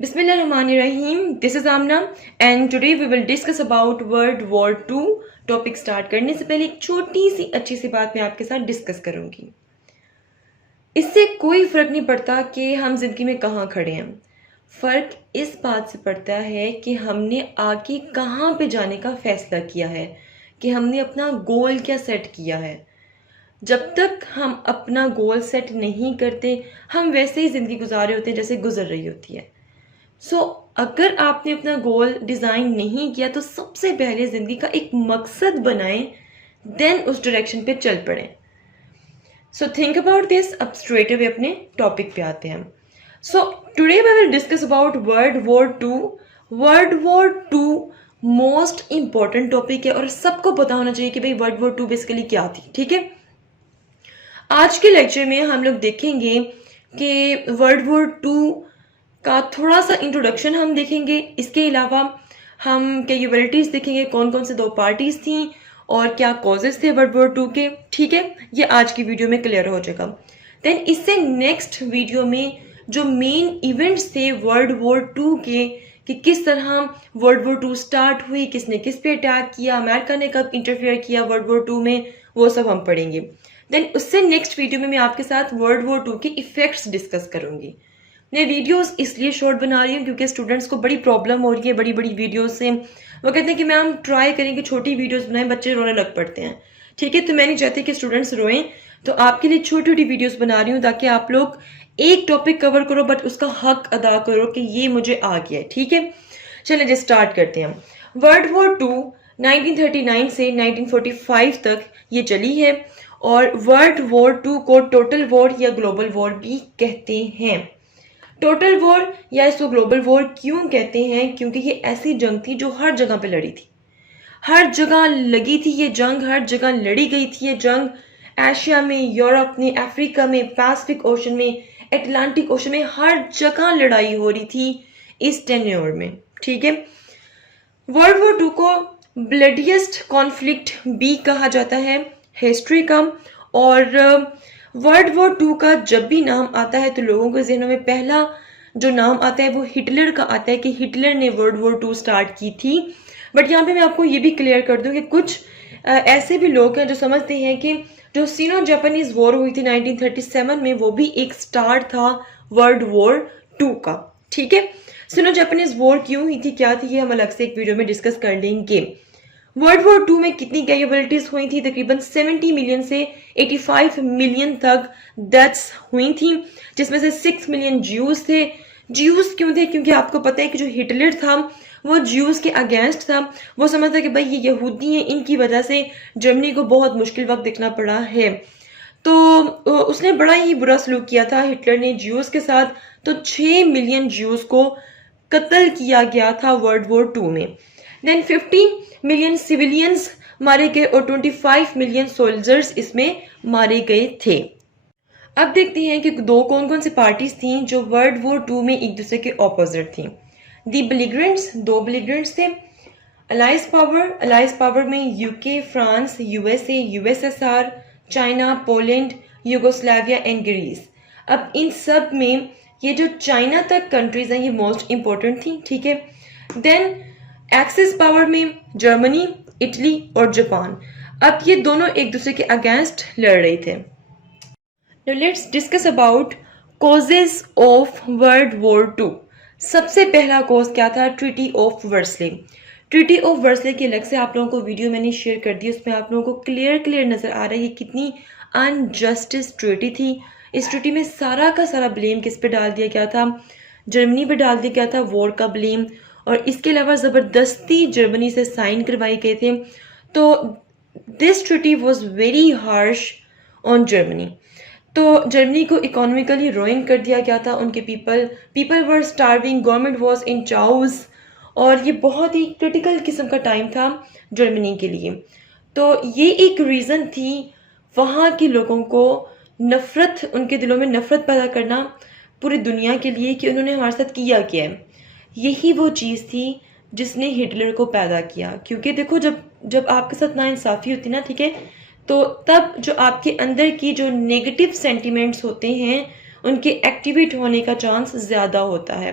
Bismillahirrahmanirrahim. This is Amna and today we will discuss about World War II. Topic start करने से पहले एक छोटी सी अच्छी सी बात मैं आपके साथ डिस्कस करूंगी. इससे कोई फर्क नहीं पड़ता कि हम जिंदगी में कहाँ खड़े हैं. फर्क इस बात से पड़ता है कि हमने आगे कहाँ पे जाने का फैसला किया है, कि हमने अपना गोल क्या सेट किया है. जब तक हम अपना गोल सेट नहीं करते हम वैसे ही ज़िंदगी गुजार रहे होते हैं जैसे गुजर रही होती है. अगर आपने अपना गोल डिज़ाइन नहीं किया तो सबसे पहले ज़िंदगी का एक मकसद बनाएं, देन उस डायरेक्शन पे चल पड़ें. Think about this. अब स्ट्रेट अवे अपने टॉपिक पे आते हैं. Today we will discuss about world war two. World war two most important topic है और सबको पता होना चाहिए कि भाई वर्ल्ड वॉर टू बेसिकली क्या थी. ठीक है, आज के लेक्चर में हम लोग देखेंगे कि वर्ल्ड वॉर टू का थोड़ा सा इंट्रोडक्शन हम देखेंगे. इसके अलावा हम कैपेबिलिटीज़ देखेंगे, कौन कौन से दो पार्टीज़ थी और क्या कॉजेज़ थे वर्ल्ड वॉर टू के. ठीक है, ये आज की वीडियो में क्लियर हो जाएगा. देन इससे नेक्स्ट वीडियो में जो मेन इवेंट्स थे वर्ल्ड वॉर टू के, कि किस तरह वर्ल्ड वॉर टू स्टार्ट हुई, किसने किस पे अटैक किया, अमेरिका ने कब इंटरफेयर किया वर्ल्ड वॉर टू में, वो सब हम पढ़ेंगे. देन उससे नेक्स्ट वीडियो में मैं आपके साथ वर्ल्ड वॉर टू के इफ़ेक्ट्स डिस्कस करूंगी. मैं वीडियोस इसलिए शॉर्ट बना रही हूँ क्योंकि स्टूडेंट्स को बड़ी प्रॉब्लम हो रही है बड़ी बड़ी वीडियोस से. वो कहते हैं कि मैम ट्राई करें कि छोटी वीडियोस बनाएं, बच्चे रोने लग पड़ते हैं. ठीक है, तो मैं नहीं चाहती कि स्टूडेंट्स रोएं, तो आपके लिए छोटी छोटी वीडियोस बना रही हूँ ताकि आप लोग एक टॉपिक कवर करो बट उसका हक अदा करो कि ये मुझे आ गया है. ठीक है, चलिए जी स्टार्ट करते हैं. वर्ल्ड वॉर टू 1939 से 1945 तक ये चली है और वर्ल्ड वॉर टू को टोटल वॉर या ग्लोबल वॉर भी कहते हैं. टोटल वॉर या इसको ग्लोबल वॉर क्यों कहते हैं? क्योंकि ये ऐसी जंग थी जो हर जगह पे लड़ी थी, हर जगह लगी थी ये जंग, हर जगह लड़ी गई थी ये जंग. एशिया में, यूरोप में, अफ्रीका में, पैसिफिक ओशन में, अटलांटिक ओशन में, हर जगह लड़ाई हो रही थी इस टेन्योर में. ठीक है, वर्ल्ड वॉर टू को ब्लडिएस्ट कॉन्फ्लिक्ट भी कहा जाता है हिस्ट्री का. और वर्ल्ड वॉर टू का जब भी नाम आता है तो लोगों के जहनों में पहला जो नाम आता है वो हिटलर का आता है कि हिटलर ने वर्ल्ड वॉर टू स्टार्ट की थी. बट यहाँ पे मैं आपको ये भी क्लियर कर दूं कि कुछ ऐसे भी लोग हैं जो समझते हैं कि जो सीनो जापानीज वॉर हुई थी 1937 में वो भी एक स्टार्ट था वर्ल्ड वॉर टू का. ठीक है, सीनो जापानीज वॉर क्यों हुई थी, क्या थी, ये हम अलग से एक वीडियो में डिस्कस कर लेंगे. वर्ल्ड वॉर टू में कितनी कैपेबिलिटीज हुई थी? तकरीबन 70 मिलियन से 85 मिलियन तक डेथ्स हुई थी, जिसमें से 6 मिलियन ज्यूज थे. ज्यूज क्यों थे? क्योंकि आपको पता है कि जो हिटलर था वो ज्यूज के अगेंस्ट था. वो समझता कि भाई ये यहूदी हैं, इनकी वजह से जर्मनी को बहुत मुश्किल वक्त देखना पड़ा है. तो उसने बड़ा ही बुरा सलूक किया था हिटलर ने ज्यूज के साथ. तो 6 मिलियन ज्यूज को कत्ल किया गया था वर्ल्ड वॉर टू में. देन 50 मिलियन सिविलियंस मारे गए और 25 मिलियन सोल्जर्स इसमें मारे गए थे. अब देखते हैं कि दो कौन कौन सी पार्टीज थीं जो वर्ल्ड वॉर टू में एक दूसरे के ऑपोजिट थीं. दी बेलिगरेंट्स, दो बेलिगरेंट्स थे. अलाइज पावर में UK, France, USA, USSR, China, Poland, Yugoslavia and Greece. अब इन सब में ये जो चाइना तक कंट्रीज हैं ये मोस्ट इंपॉर्टेंट थी. ठीक है, देन एक्सिस पावर में जर्मनी, इटली और जापान. अब ये दोनों एक दूसरे के अगेंस्ट लड़ रहे थे. Now let's discuss about causes of World War II. सबसे पहला कॉज क्या था? Treaty of Versailles. Treaty of Versailles की अलग से आप लोगों को वीडियो मैंने शेयर कर दी, उसमें आप लोगों को क्लियर नजर आ रहा है कितनी अनजस्टिस ट्रीटी थी. इस ट्रीटी में सारा का सारा ब्लेम किस पे डाल दिया गया था? जर्मनी पे डाल दिया गया था वॉर का ब्लेम. और इसके अलावा ज़बरदस्ती जर्मनी से साइन करवाए गए थे. तो this treaty was very harsh on Germany. तो जर्मनी को इकोनॉमिकली रोइन कर दिया गया था. उनके people were starving, government was in चाउज. और ये बहुत ही क्रिटिकल किस्म का टाइम था जर्मनी के लिए. तो ये एक रीज़न थी वहाँ के लोगों को नफ़रत, उनके दिलों में नफ़रत पैदा करना पूरी दुनिया के लिए कि उन्होंने हमारे साथ किया क्या है. यही वो चीज़ थी जिसने हिटलर को पैदा किया. क्योंकि देखो जब आपके साथ नाइंसाफ़ी होती ना, ठीक है, तो तब जो आपके अंदर की जो नेगेटिव सेंटिमेंट्स होते हैं उनके एक्टिवेट होने का चांस ज़्यादा होता है.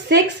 6،